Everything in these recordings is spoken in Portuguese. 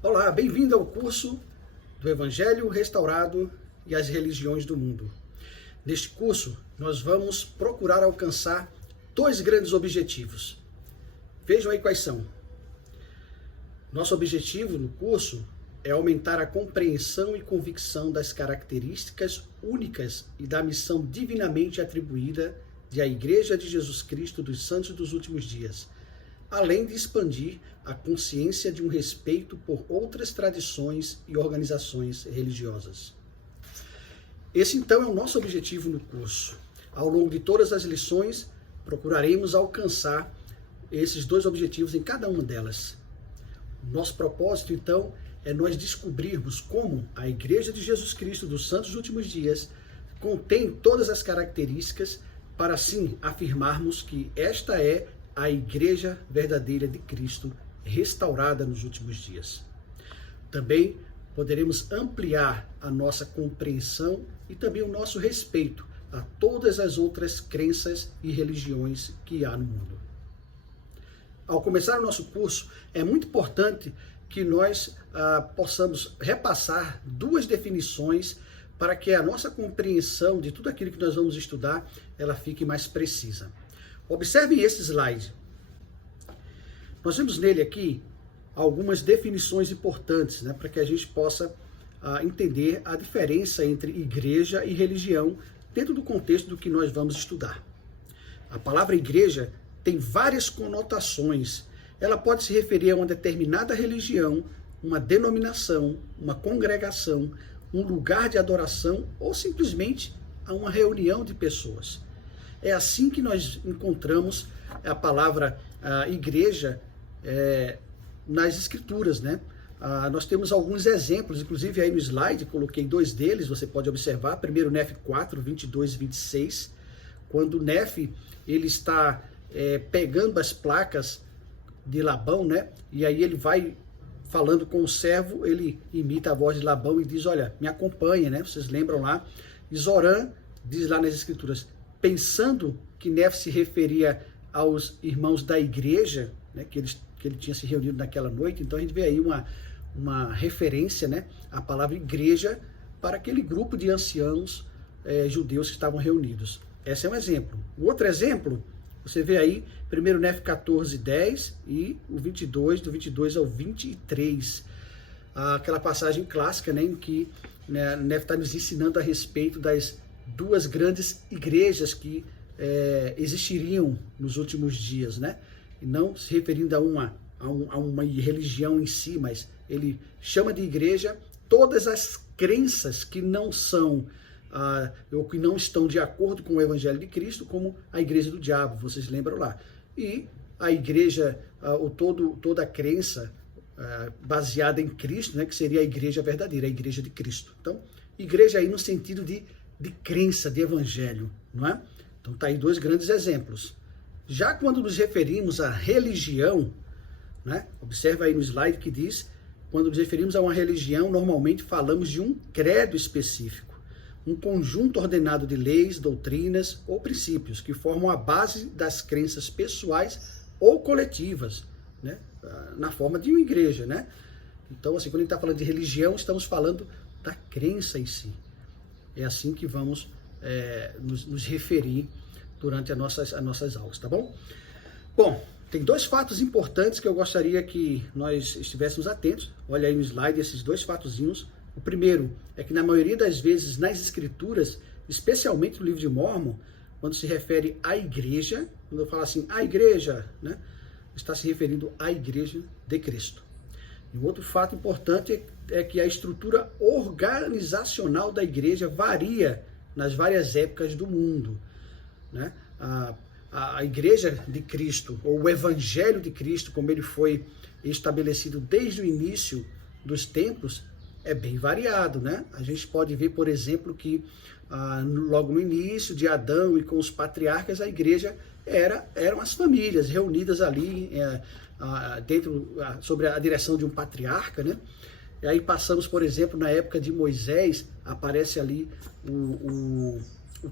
Olá, bem-vindo ao curso do Evangelho Restaurado e as Religiões do Mundo. Neste curso, nós vamos procurar alcançar dois grandes objetivos. Vejam aí quais são. Nosso objetivo no curso é aumentar a compreensão e convicção das características únicas e da missão divinamente atribuída à Igreja de Jesus Cristo dos Santos dos Últimos Dias, além de expandir a consciência de um respeito por outras tradições e organizações religiosas. Esse, então, é o nosso objetivo no curso. Ao longo de todas as lições, procuraremos alcançar esses dois objetivos em cada uma delas. Nosso propósito, então, é nós descobrirmos como a Igreja de Jesus Cristo dos Santos dos Últimos Dias contém todas as características para, assim, afirmarmos que esta é a Igreja verdadeira de Cristo, restaurada nos últimos dias. Também poderemos ampliar a nossa compreensão e também o nosso respeito a todas as outras crenças e religiões que há no mundo. Ao começar o nosso curso, é muito importante que nós possamos repassar duas definições para que a nossa compreensão de tudo aquilo que nós vamos estudar, ela fique mais precisa. Observem esse slide. Nós vemos nele aqui algumas definições importantes, para que a gente possa entender a diferença entre igreja e religião dentro do contexto do que nós vamos estudar. A palavra igreja tem várias conotações. Ela pode se referir a uma determinada religião, uma denominação, uma congregação, um lugar de adoração ou simplesmente a uma reunião de pessoas. É assim que nós encontramos a palavra igreja nas escrituras, nós temos alguns exemplos, inclusive aí no slide, coloquei dois deles, você pode observar. Primeiro, Nefe 4, 22 e 26, quando Nefe ele está pegando as placas de Labão, e aí ele vai falando com o servo, ele imita a voz de Labão e diz, olha, me acompanha, vocês lembram lá? E Zorã diz lá nas escrituras, pensando que Nefe se referia aos irmãos da igreja, que ele tinha se reunido naquela noite. Então a gente vê aí uma referência, à palavra igreja para aquele grupo de anciãos judeus que estavam reunidos. Esse é um exemplo. O outro exemplo, você vê aí, primeiro Nefe 14, 10 e o 22, do 22 ao 23. Aquela passagem clássica, em que Nefe está nos ensinando a respeito das duas grandes igrejas que existiriam nos últimos dias, E não se referindo a uma religião em si, mas ele chama de igreja todas as crenças que não são ou que não estão de acordo com o Evangelho de Cristo, como a igreja do diabo, vocês lembram lá. E a igreja, toda a crença baseada em Cristo, que seria a igreja verdadeira, a igreja de Cristo. Então, igreja aí no sentido de crença, de evangelho, não é? Então tá aí dois grandes exemplos. Já quando nos referimos à religião, observa aí no slide que diz, quando nos referimos a uma religião, normalmente falamos de um credo específico, um conjunto ordenado de leis, doutrinas ou princípios que formam a base das crenças pessoais ou coletivas, na forma de uma igreja, Então, assim, quando a gente está falando de religião, estamos falando da crença em si. É assim que vamos nos referir durante as nossas aulas, tá bom? Bom, tem dois fatos importantes que eu gostaria que nós estivéssemos atentos. Olha aí no slide esses dois fatozinhos. O primeiro é que na maioria das vezes nas escrituras, especialmente no livro de Mórmon, quando se refere à igreja, quando eu falo assim, a igreja, está se referindo à igreja de Cristo. E um outro fato importante é que a estrutura organizacional da igreja varia nas várias épocas do mundo. A igreja de Cristo, ou o evangelho de Cristo, como ele foi estabelecido desde o início dos tempos, é bem variado. A gente pode ver, por exemplo, que logo no início de Adão e com os patriarcas, a igreja eram as famílias reunidas ali sob a direção de um patriarca, E aí passamos, por exemplo, na época de Moisés, aparece ali o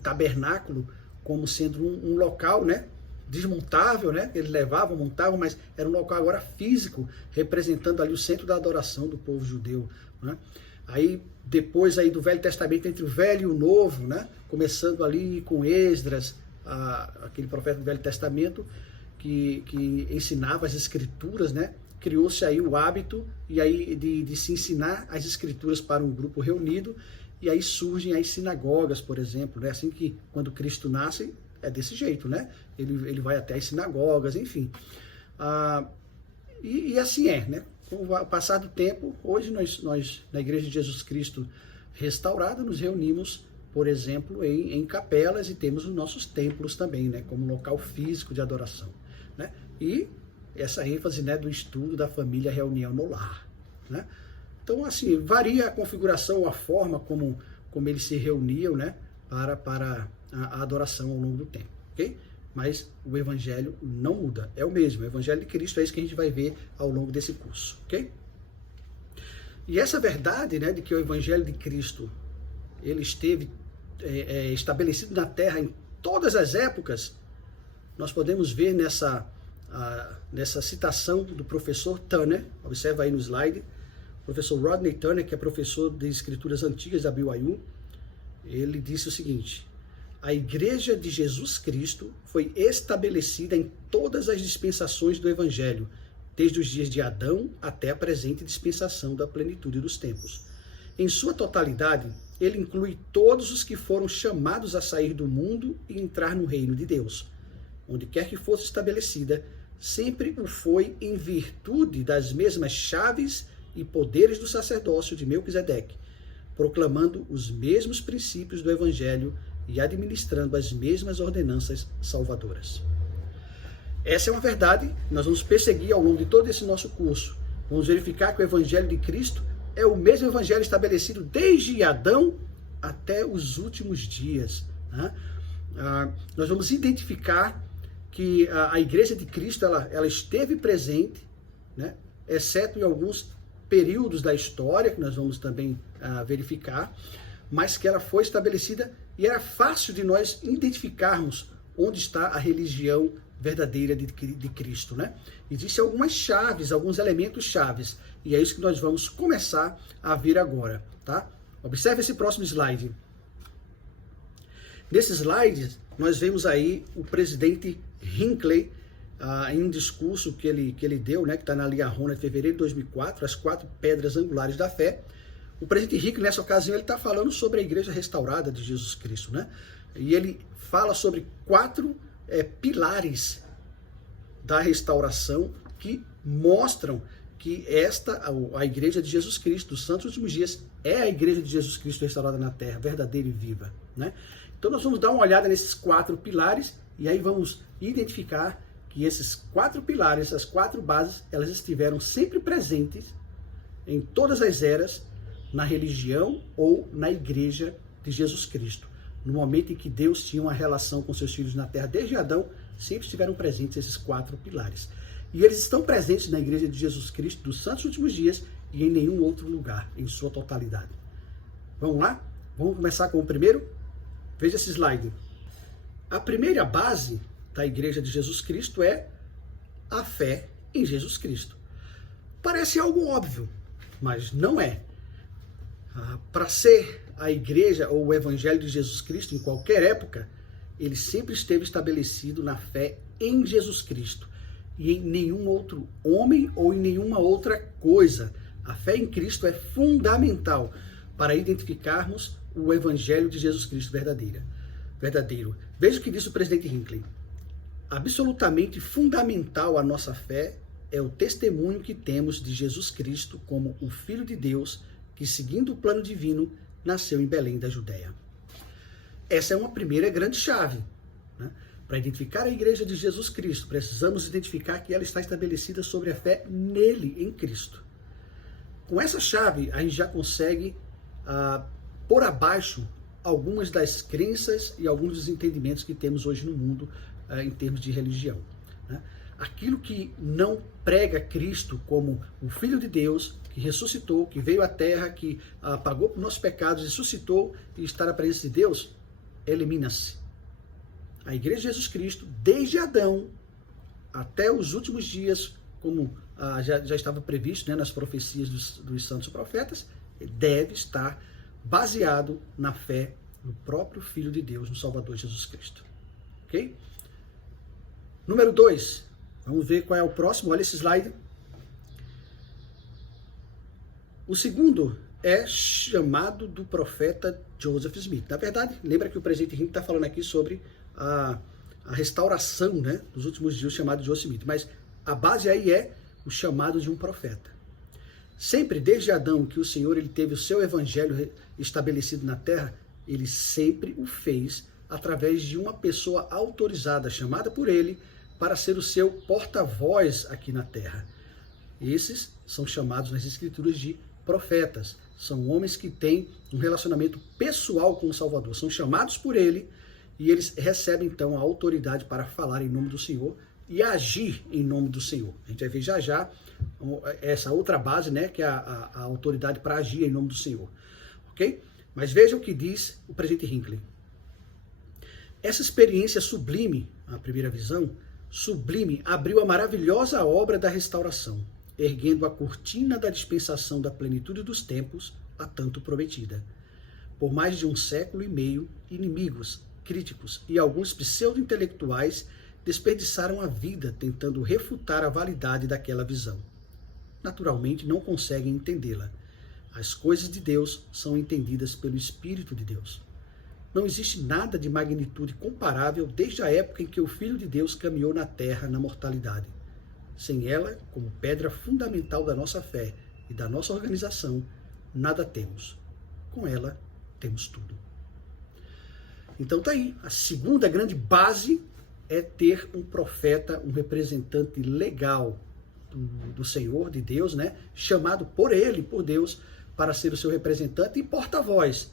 tabernáculo como sendo um local, desmontável, né? Eles levavam, montavam, mas era um local agora físico, representando ali o centro da adoração do povo judeu, né? Aí, depois aí do Velho Testamento, entre o Velho e o Novo, né? Começando ali com Esdras, aquele profeta do Velho Testamento, que ensinava as Escrituras, né? Criou-se aí o hábito e aí de se ensinar as Escrituras para um grupo reunido, e aí surgem as sinagogas, por exemplo, né? Assim que quando Cristo nasce, é desse jeito, né? Ele vai até as sinagogas, enfim. E assim é, né? Com o passar do tempo, hoje nós na Igreja de Jesus Cristo Restaurada, nos reunimos, por exemplo, em capelas, e temos os nossos templos também, né? Como local físico de adoração, né? E essa ênfase, né, do estudo da família, reunião no lar, né? Então, assim, varia a configuração, a forma como eles se reuniam, né, para a adoração ao longo do tempo, ok? Mas o evangelho não muda, é o mesmo. O evangelho de Cristo é isso que a gente vai ver ao longo desse curso, ok? E essa verdade, né, de que o evangelho de Cristo, ele esteve estabelecido na terra em todas as épocas, nós podemos ver nessa citação do professor Turner. Observa aí no slide, o professor Rodney Turner, que é professor de escrituras antigas da BYU, ele disse o seguinte: a Igreja de Jesus Cristo foi estabelecida em todas as dispensações do Evangelho, desde os dias de Adão até a presente dispensação da plenitude dos tempos. Em sua totalidade, ele inclui todos os que foram chamados a sair do mundo e entrar no reino de Deus. Onde quer que fosse estabelecida, sempre o foi em virtude das mesmas chaves e poderes do sacerdócio de Melquisedeque, proclamando os mesmos princípios do Evangelho e administrando as mesmas ordenanças salvadoras. Essa é uma verdade que nós vamos perseguir ao longo de todo esse nosso curso. Vamos verificar que o Evangelho de Cristo é o mesmo Evangelho estabelecido desde Adão até os últimos dias, né? Nós vamos identificar que a Igreja de Cristo ela esteve presente, né? Exceto em alguns períodos da história, que nós vamos também verificar, mas que ela foi estabelecida e era fácil de nós identificarmos onde está a religião verdadeira de Cristo, né? Existem algumas chaves, alguns elementos chaves, e é isso que nós vamos começar a ver agora, tá? Observe esse próximo slide. Nesse slide, nós vemos aí o presidente Hinckley, em um discurso que ele deu, né, que está na Liahona, de fevereiro de 2004, as 4 pedras angulares da fé. O presidente Hinckley, nessa ocasião, ele está falando sobre a Igreja Restaurada de Jesus Cristo, né? E ele fala sobre 4 pilares da restauração que mostram que a Igreja de Jesus Cristo, dos Santos Últimos Dias, é a Igreja de Jesus Cristo restaurada na terra, verdadeira e viva, né? Então nós vamos dar uma olhada nesses 4 pilares e aí vamos identificar que esses 4 pilares, essas 4 bases, elas estiveram sempre presentes em todas as eras na religião ou na Igreja de Jesus Cristo. No momento em que Deus tinha uma relação com seus filhos na terra, desde Adão, sempre estiveram presentes esses 4 pilares. E eles estão presentes na Igreja de Jesus Cristo dos Santos Últimos Dias e em nenhum outro lugar, em sua totalidade. Vamos lá? Vamos começar com o primeiro? Veja esse slide. A primeira base da Igreja de Jesus Cristo é a fé em Jesus Cristo. Parece algo óbvio, mas não é. Para ser a Igreja ou o Evangelho de Jesus Cristo, em qualquer época, ele sempre esteve estabelecido na fé em Jesus Cristo e em nenhum outro homem ou em nenhuma outra coisa. A fé em Cristo é fundamental para identificarmos o Evangelho de Jesus Cristo verdadeiro. Veja o que disse o presidente Hinckley. Absolutamente fundamental à nossa fé é o testemunho que temos de Jesus Cristo como o Filho de Deus, que, seguindo o plano divino, nasceu em Belém da Judéia. Essa é uma primeira grande chave, né? Para identificar a Igreja de Jesus Cristo, precisamos identificar que ela está estabelecida sobre a fé nele, em Cristo. Com essa chave, a gente já consegue pôr abaixo algumas das crenças e alguns dos entendimentos que temos hoje no mundo em termos de religião, né? Aquilo que não prega Cristo como o Filho de Deus, que ressuscitou, que veio à Terra, que pagou por nossos pecados, ressuscitou e está na presença de Deus, elimina-se. a Igreja de Jesus Cristo, desde Adão até os últimos dias, como já estava previsto, né, nas profecias dos santos profetas, deve estar baseado na fé no próprio Filho de Deus, no Salvador Jesus Cristo. Ok? Número 2. Vamos ver qual é o próximo. Olha esse slide. O segundo é chamado do profeta Joseph Smith. Na verdade, lembra que o presidente Henrique está falando aqui sobre a restauração, né, dos últimos dias, chamado de Joseph Smith. Mas a base aí é o chamado de um profeta. Sempre, desde Adão, que o Senhor ele teve o seu evangelho estabelecido na terra, ele sempre o fez através de uma pessoa autorizada, chamada por ele, para ser o seu porta-voz aqui na terra. Esses são chamados nas Escrituras de profetas. São homens que têm um relacionamento pessoal com o Salvador. São chamados por ele e eles recebem, então, a autoridade para falar em nome do Senhor e agir em nome do Senhor. A gente vai ver já já essa outra base, né, que é a autoridade para agir em nome do Senhor. Ok? Mas veja o que diz o presidente Hinckley. Essa experiência sublime, a primeira visão, sublime, abriu a maravilhosa obra da restauração, erguendo a cortina da dispensação da plenitude dos tempos, a tanto prometida. Por mais de 1 século e meio, inimigos, críticos e alguns pseudo-intelectuais desperdiçaram a vida tentando refutar a validade daquela visão. Naturalmente, não conseguem entendê-la. As coisas de Deus são entendidas pelo Espírito de Deus. Não existe nada de magnitude comparável desde a época em que o Filho de Deus caminhou na terra na mortalidade. Sem ela, como pedra fundamental da nossa fé e da nossa organização, nada temos. Com ela, temos tudo. Então tá aí. A segunda grande base é ter um profeta, um representante legal do Senhor, de Deus, né? Chamado por ele, por Deus, para ser o seu representante e porta-voz.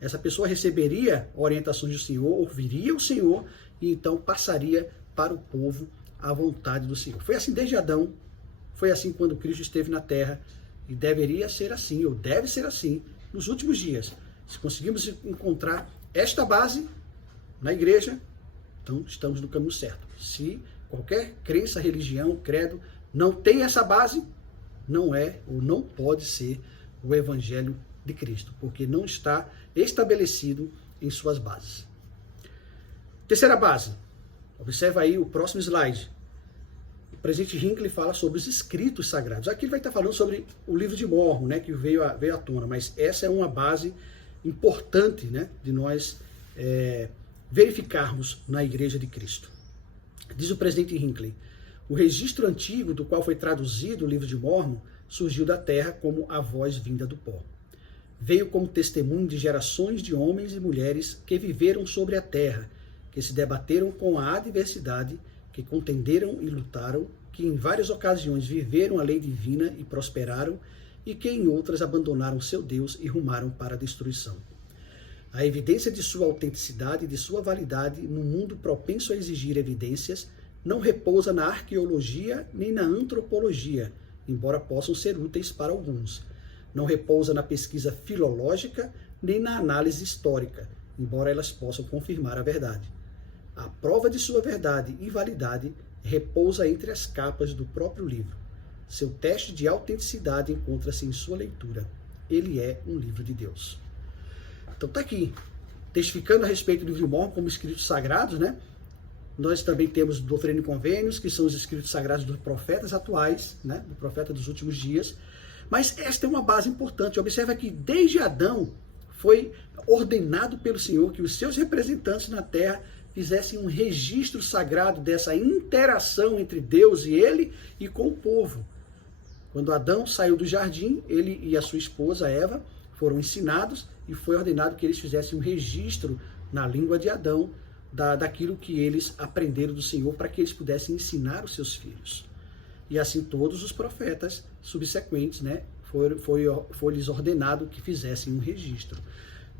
Essa pessoa receberia orientações do Senhor, ouviria o Senhor e então passaria para o povo a vontade do Senhor. Foi assim desde Adão, foi assim quando Cristo esteve na terra e deveria ser assim, ou deve ser assim, nos últimos dias. Se conseguimos encontrar esta base na igreja, então estamos no caminho certo. Se qualquer crença, religião, credo não tem essa base, não é ou não pode ser o Evangelho de Cristo, porque não está estabelecido em suas bases. Terceira base. Observa aí o próximo slide. O presidente Hinckley fala sobre os escritos sagrados. Aqui ele vai estar falando sobre o livro de Mórmon, né, que veio à tona, mas essa é uma base importante, né, de nós verificarmos na Igreja de Cristo. Diz o presidente Hinckley, o registro antigo do qual foi traduzido o livro de Mórmon surgiu da terra como a voz vinda do pó. Veio como testemunho de gerações de homens e mulheres que viveram sobre a terra, que se debateram com a adversidade, que contenderam e lutaram, que em várias ocasiões viveram a lei divina e prosperaram, e que em outras abandonaram seu Deus e rumaram para a destruição. A evidência de sua autenticidade e de sua validade num mundo propenso a exigir evidências não repousa na arqueologia nem na antropologia, embora possam ser úteis para alguns. Não repousa na pesquisa filológica nem na análise histórica, embora elas possam confirmar a verdade. A prova de sua verdade e validade repousa entre as capas do próprio livro. Seu teste de autenticidade encontra-se em sua leitura. Ele é um livro de Deus. Então tá aqui, testificando a respeito do livro de Mórmon como escritos sagrados, né? Nós também temos Doutrina e Convênios, que são os escritos sagrados dos profetas atuais, né? Do profeta dos últimos dias. Mas esta é uma base importante. Observa que desde Adão foi ordenado pelo Senhor que os seus representantes na terra fizessem um registro sagrado dessa interação entre Deus e ele e com o povo. Quando Adão saiu do jardim, ele e a sua esposa Eva foram ensinados e foi ordenado que eles fizessem um registro na língua de Adão daquilo que eles aprenderam do Senhor para que eles pudessem ensinar os seus filhos. E assim todos os profetas subsequentes, né, foi-lhes ordenado que fizessem um registro.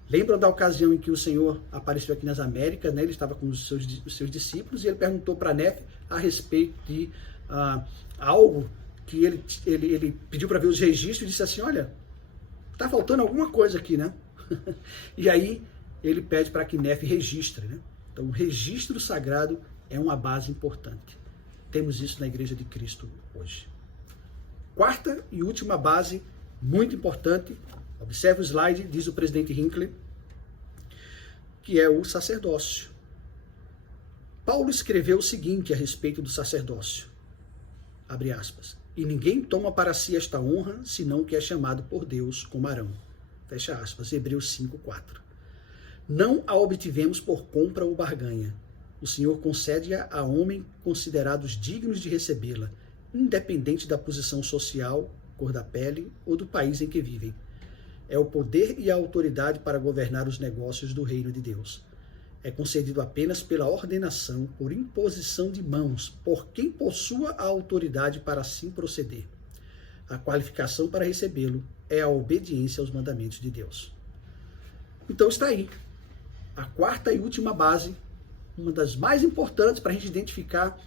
Lembram da ocasião em que o Senhor apareceu aqui nas Américas, né? Ele estava com os seus discípulos e ele perguntou para Nefe a respeito de algo que ele pediu para ver os registros e disse assim, olha, está faltando alguma coisa aqui, né? E aí ele pede para que Nefe registre, né? Então, o registro sagrado é uma base importante. Temos isso na Igreja de Cristo hoje. Quarta e última base, muito importante, observe o slide, diz o presidente Hinckley, que é o sacerdócio. Paulo escreveu o seguinte a respeito do sacerdócio, abre aspas, e ninguém toma para si esta honra, senão que é chamado por Deus como Arão. Fecha aspas, Hebreus 5:4. Não a obtivemos por compra ou barganha. O Senhor concede-a a homens considerados dignos de recebê-la, independente da posição social, cor da pele ou do país em que vivem. É o poder e a autoridade para governar os negócios do reino de Deus. É concedido apenas pela ordenação, por imposição de mãos, por quem possua a autoridade para assim proceder. A qualificação para recebê-lo é a obediência aos mandamentos de Deus. Então está aí. A quarta e última base, uma das mais importantes para a gente identificar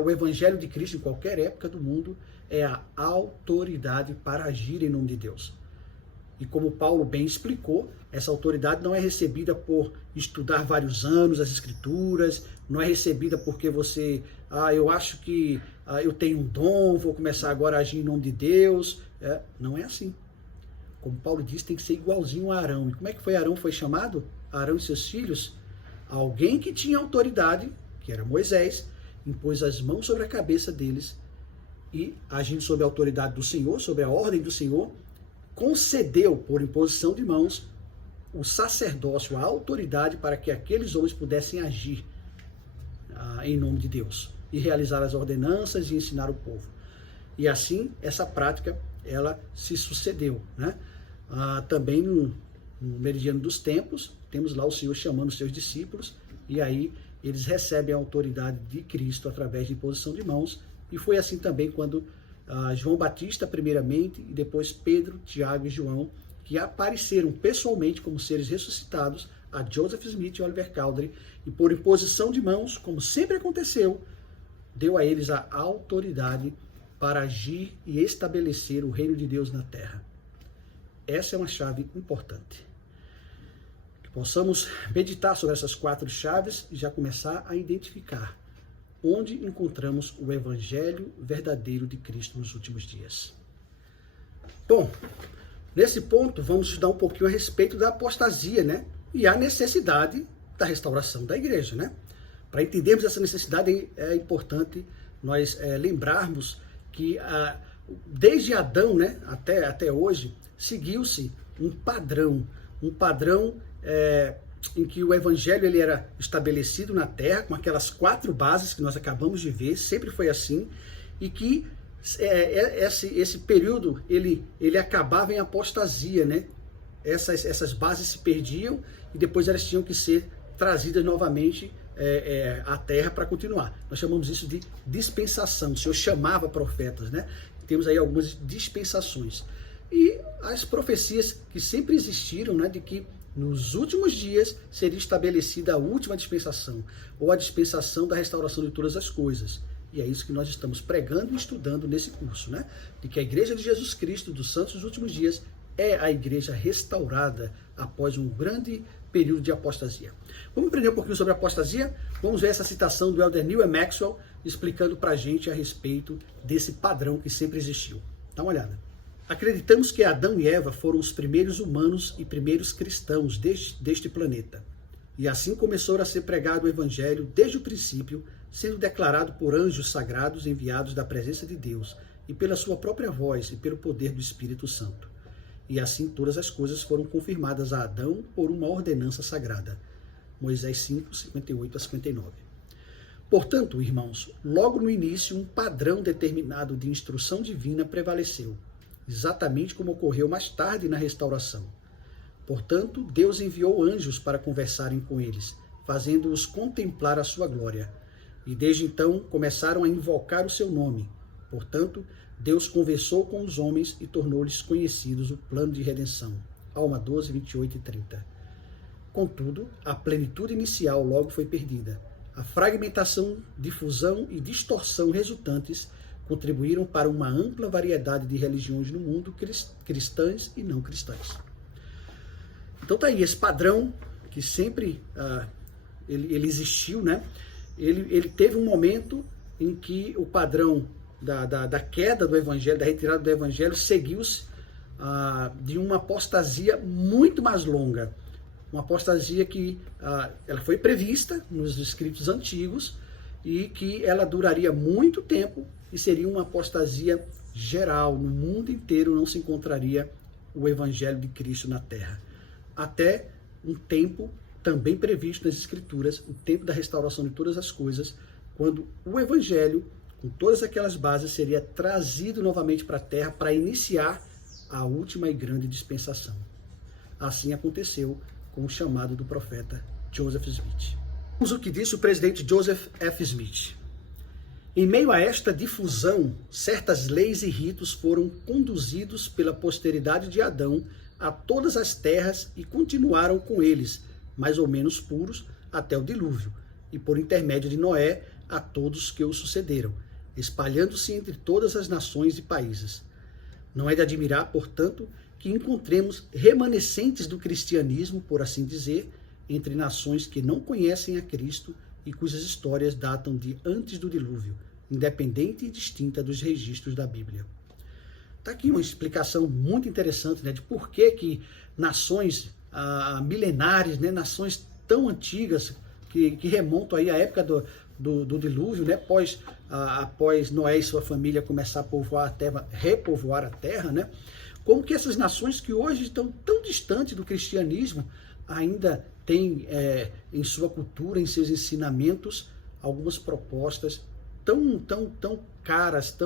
o Evangelho de Cristo em qualquer época do mundo, é a autoridade para agir em nome de Deus. E como Paulo bem explicou, essa autoridade não é recebida por estudar vários anos as Escrituras, não é recebida porque você, eu acho que eu tenho um dom, vou começar agora a agir em nome de Deus. Não é assim. Como Paulo diz, tem que ser igualzinho a Arão. E como é que foi Arão foi chamado? Arão e seus filhos? Alguém que tinha autoridade, que era Moisés, impôs as mãos sobre a cabeça deles e, agindo sob a autoridade do Senhor, sob a ordem do Senhor, concedeu, por imposição de mãos, o sacerdócio, a autoridade para que aqueles homens pudessem agir em nome de Deus e realizar as ordenanças e ensinar o povo. E assim, essa prática, ela se sucedeu, né? Também no meridiano dos templos, temos lá o Senhor chamando os seus discípulos, e aí eles recebem a autoridade de Cristo através de imposição de mãos, e foi assim também quando João Batista, primeiramente, e depois Pedro, Tiago e João, que apareceram pessoalmente como seres ressuscitados a Joseph Smith e Oliver Cowdery, e por imposição de mãos, como sempre aconteceu, deu a eles a autoridade para agir e estabelecer o reino de Deus na terra. Essa é uma chave importante. Que possamos meditar sobre essas 4 chaves e já começar a identificar onde encontramos o Evangelho verdadeiro de Cristo nos últimos dias. Bom, nesse ponto vamos estudar um pouquinho a respeito da apostasia, né? E a necessidade da restauração da igreja, né? Para entendermos essa necessidade é importante nós lembrarmos que desde Adão, né, até hoje, seguiu-se um padrão em que o evangelho ele era estabelecido na terra, com aquelas 4 bases que nós acabamos de ver, sempre foi assim, e que esse período ele acabava em apostasia, né? Essas bases se perdiam e depois elas tinham que ser trazidas novamente à terra para continuar. Nós chamamos isso de dispensação. O Senhor chamava profetas, né? Temos aí algumas dispensações. E as profecias que sempre existiram, né, de que nos últimos dias seria estabelecida a última dispensação, ou a dispensação da restauração de todas as coisas. E é isso que nós estamos pregando e estudando nesse curso, né? De que a Igreja de Jesus Cristo dos Santos dos Últimos Dias é a igreja restaurada após um grande período de apostasia. Vamos aprender um pouquinho sobre a apostasia? Vamos ver essa citação do elder Neil Maxwell explicando para a gente a respeito desse padrão que sempre existiu. Dá uma olhada. Acreditamos que Adão e Eva foram os primeiros humanos e primeiros cristãos deste planeta. E assim começou a ser pregado o Evangelho desde o princípio, sendo declarado por anjos sagrados enviados da presença de Deus, e pela sua própria voz e pelo poder do Espírito Santo. E assim todas as coisas foram confirmadas a Adão por uma ordenança sagrada. Moisés 5, 58 a 59. Portanto, irmãos, logo no início um padrão determinado de instrução divina prevaleceu, exatamente como ocorreu mais tarde na restauração. Portanto, Deus enviou anjos para conversarem com eles, fazendo-os contemplar a sua glória. E desde então começaram a invocar o seu nome. Portanto, Deus conversou com os homens e tornou-lhes conhecidos o plano de redenção. Alma 12, 28 e 30. Contudo, a plenitude inicial logo foi perdida. A fragmentação, difusão e distorção resultantes contribuíram para uma ampla variedade de religiões no mundo, cristãs e não cristãs. Então tá aí esse padrão que sempre ele existiu, né? Ele teve um momento em que o padrão da queda do evangelho, da retirada do evangelho, seguiu-se de uma apostasia muito mais longa. Uma apostasia que ela foi prevista nos escritos antigos e que ela duraria muito tempo e seria uma apostasia geral. No mundo inteiro não se encontraria o evangelho de Cristo na terra. Até um tempo também previsto nas escrituras, o tempo da restauração de todas as coisas, quando o evangelho, com todas aquelas bases, seria trazido novamente para a terra para iniciar a última e grande dispensação. Assim aconteceu com o chamado do profeta Joseph Smith. Vamos o que disse o presidente Joseph F. Smith. Em meio a esta difusão, certas leis e ritos foram conduzidos pela posteridade de Adão a todas as terras e continuaram com eles, mais ou menos puros, até o dilúvio, e por intermédio de Noé, a todos que o sucederam, espalhando-se entre todas as nações e países. Não é de admirar, portanto, que encontremos remanescentes do cristianismo, por assim dizer, entre nações que não conhecem a Cristo e cujas histórias datam de antes do dilúvio, independente e distinta dos registros da Bíblia. Está aqui uma explicação muito interessante, né, de por que nações milenares, né, nações tão antigas, que remontam aí à época do dilúvio, né, após Noé e sua família começar a povoar a terra, repovoar a terra, né, como que essas nações que hoje estão tão distantes do cristianismo ainda têm em sua cultura, em seus ensinamentos, algumas propostas tão caras,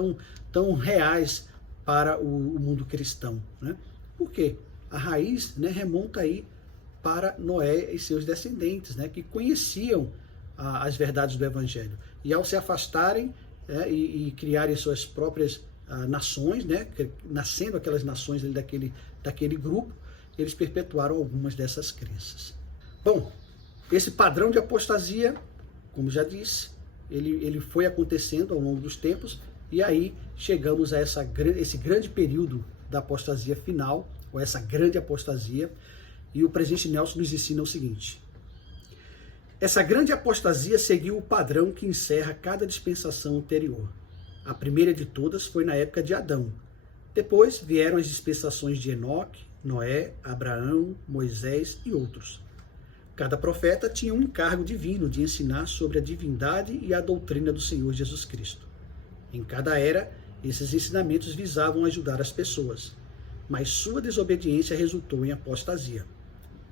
tão reais para o mundo cristão, né? Por quê? A raiz, né, remonta aí para Noé e seus descendentes, né, que conheciam as verdades do Evangelho. E ao se afastarem e criarem suas próprias nações, né, nascendo aquelas nações ali daquele grupo, eles perpetuaram algumas dessas crenças. Bom, esse padrão de apostasia, como já disse, ele foi acontecendo ao longo dos tempos, e aí chegamos a esse grande período da apostasia final, ou essa grande apostasia, e o presidente Nelson nos ensina o seguinte: essa grande apostasia seguiu o padrão que encerra cada dispensação anterior. A primeira de todas foi na época de Adão. Depois vieram as dispensações de Enoque, Noé, Abraão, Moisés e outros. Cada profeta tinha um encargo divino de ensinar sobre a divindade e a doutrina do Senhor Jesus Cristo. Em cada era, esses ensinamentos visavam ajudar as pessoas, mas sua desobediência resultou em apostasia.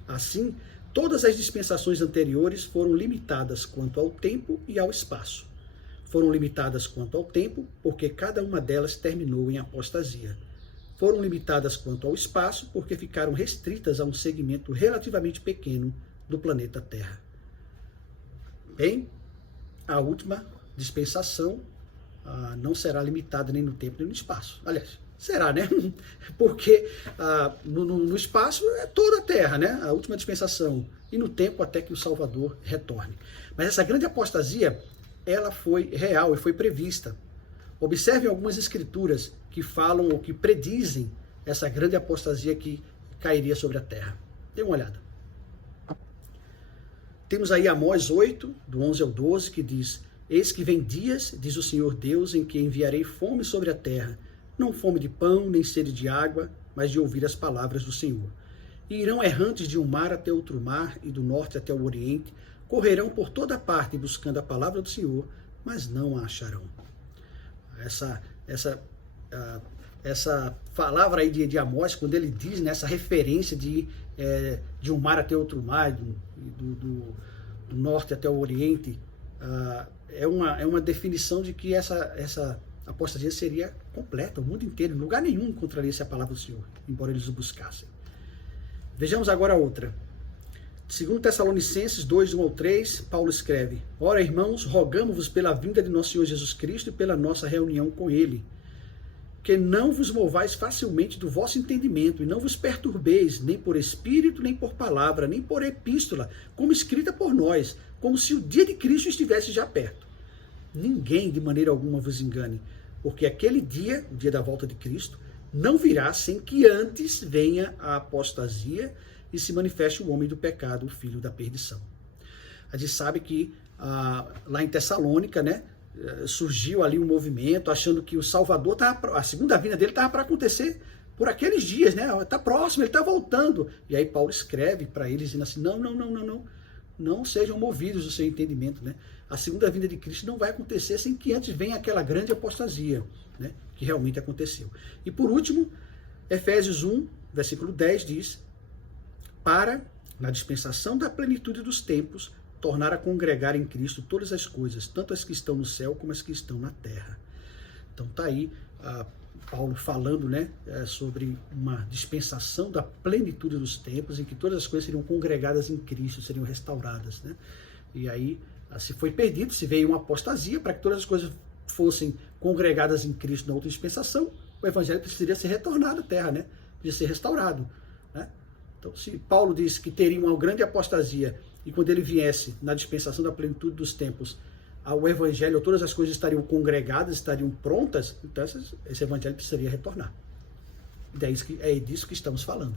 Assim, todas as dispensações anteriores foram limitadas quanto ao tempo e ao espaço. Foram limitadas quanto ao tempo, porque cada uma delas terminou em apostasia. Foram limitadas quanto ao espaço, porque ficaram restritas a um segmento relativamente pequeno do planeta Terra. Bem, a última dispensação não será limitada nem no tempo nem no espaço. Aliás, será, né? Porque no espaço é toda a Terra, né? A última dispensação. E no tempo até que o Salvador retorne. Mas essa grande apostasia, ela foi real e foi prevista. Observem algumas escrituras que falam ou que predizem essa grande apostasia que cairia sobre a Terra. Dê uma olhada. Temos aí Amós 8, do 11 ao 12, que diz: eis que vem dias, diz o Senhor Deus, em que enviarei fome sobre a terra, não fome de pão, nem sede de água, mas de ouvir as palavras do Senhor. E irão errantes de um mar até outro mar, e do norte até o oriente, correrão por toda parte buscando a palavra do Senhor, mas não a acharão. Essa palavra aí de Amós, quando ele diz nessa referência de um mar até outro mar, do norte até o oriente, é uma definição de que essa apostasia seria completa, o mundo inteiro, em lugar nenhum encontraria-se a palavra do Senhor, embora eles o buscassem. Vejamos agora outra. Segundo Tessalonicenses 2, 1 ao 3, Paulo escreve: ora, irmãos, rogamo-vos pela vinda de nosso Senhor Jesus Cristo e pela nossa reunião com Ele, que não vos movais facilmente do vosso entendimento, e não vos perturbeis, nem por espírito, nem por palavra, nem por epístola, como escrita por nós, como se o dia de Cristo estivesse já perto. Ninguém de maneira alguma vos engane, porque aquele dia, o dia da volta de Cristo, não virá sem que antes venha a apostasia e se manifeste o homem do pecado, o filho da perdição. A gente sabe que lá em Tessalônica, né, surgiu ali um movimento achando que o Salvador, a segunda vinda dele estava para acontecer por aqueles dias, né? Está próximo, ele está voltando. E aí Paulo escreve para eles dizendo assim, não sejam movidos do seu entendimento, né? A segunda vinda de Cristo não vai acontecer sem que antes venha aquela grande apostasia, né? Que realmente aconteceu. E por último, Efésios 1, versículo 10 diz, para, na dispensação da plenitude dos tempos, tornar a congregar em Cristo todas as coisas, tanto as que estão no céu como as que estão na terra. Então está aí Paulo falando, né, sobre uma dispensação da plenitude dos tempos, em que todas as coisas seriam congregadas em Cristo, seriam restauradas, né? E aí, se foi perdido, se veio uma apostasia, para que todas as coisas fossem congregadas em Cristo na outra dispensação, o evangelho precisaria ser retornado à terra, né? Precisaria ser restaurado, né? Então, se Paulo disse que teria uma grande apostasia, e quando ele viesse na dispensação da plenitude dos tempos, o evangelho, todas as coisas estariam congregadas, estariam prontas, então esse evangelho precisaria retornar. É disso que estamos falando.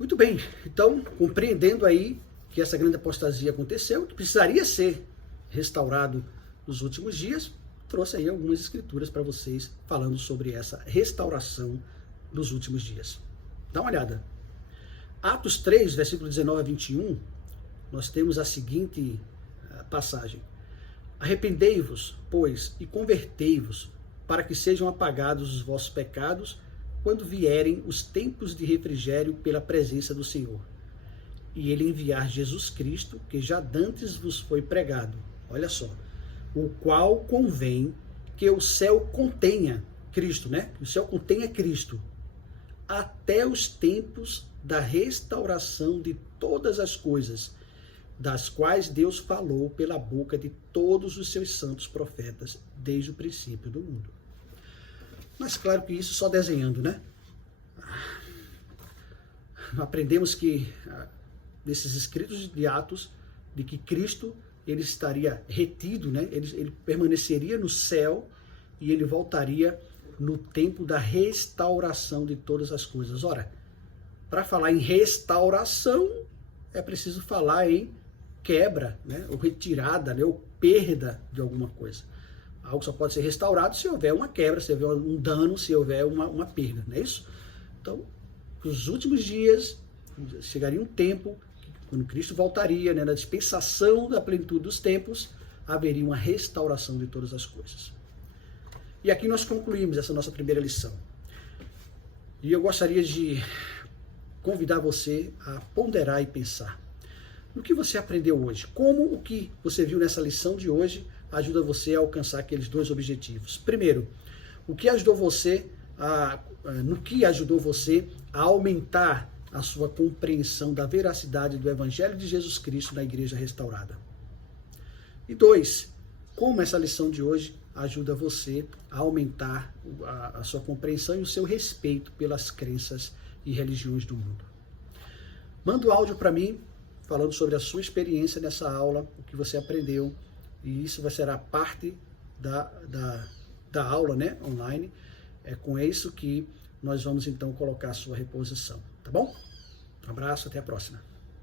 Muito bem, então, compreendendo aí que essa grande apostasia aconteceu, que precisaria ser restaurado nos últimos dias, trouxe aí algumas escrituras para vocês falando sobre essa restauração nos últimos dias. Dá uma olhada. Atos 3, versículo 19 a 21, nós temos a seguinte passagem. Arrependei-vos, pois, e convertei-vos, para que sejam apagados os vossos pecados, quando vierem os tempos de refrigério pela presença do Senhor. E ele enviar Jesus Cristo, que já dantes vos foi pregado. Olha só. O qual convém que o céu contenha Cristo, né? Que o céu contenha Cristo, até os tempos da restauração de todas as coisas, das quais Deus falou pela boca de todos os seus santos profetas, desde o princípio do mundo. Mas claro que isso só desenhando, né? Aprendemos que, desses escritos de Atos, de que Cristo, ele estaria retido, né? Ele permaneceria no céu e ele voltaria no tempo da restauração de todas as coisas. Ora, para falar em restauração, é preciso falar em quebra, né? Ou retirada, né? Ou perda de alguma coisa. Algo só pode ser restaurado se houver uma quebra, se houver um dano, se houver uma perda, não é isso? Então, nos últimos dias, chegaria um tempo, quando Cristo voltaria, né? Na dispensação da plenitude dos tempos, haveria uma restauração de todas as coisas. E aqui nós concluímos essa nossa primeira lição. E eu gostaria de convidar você a ponderar e pensar no que você aprendeu hoje. Como o que você viu nessa lição de hoje ajuda você a alcançar aqueles dois objetivos. Primeiro, no que ajudou você a aumentar a sua compreensão da veracidade do Evangelho de Jesus Cristo na Igreja Restaurada. E 2, como essa lição de hoje ajuda você a aumentar a sua compreensão e o seu respeito pelas crenças e religiões do mundo. Manda um áudio para mim, falando sobre a sua experiência nessa aula, o que você aprendeu, e isso será parte da aula, né, online. É com isso que nós vamos então colocar a sua reposição, tá bom? Um abraço, até a próxima.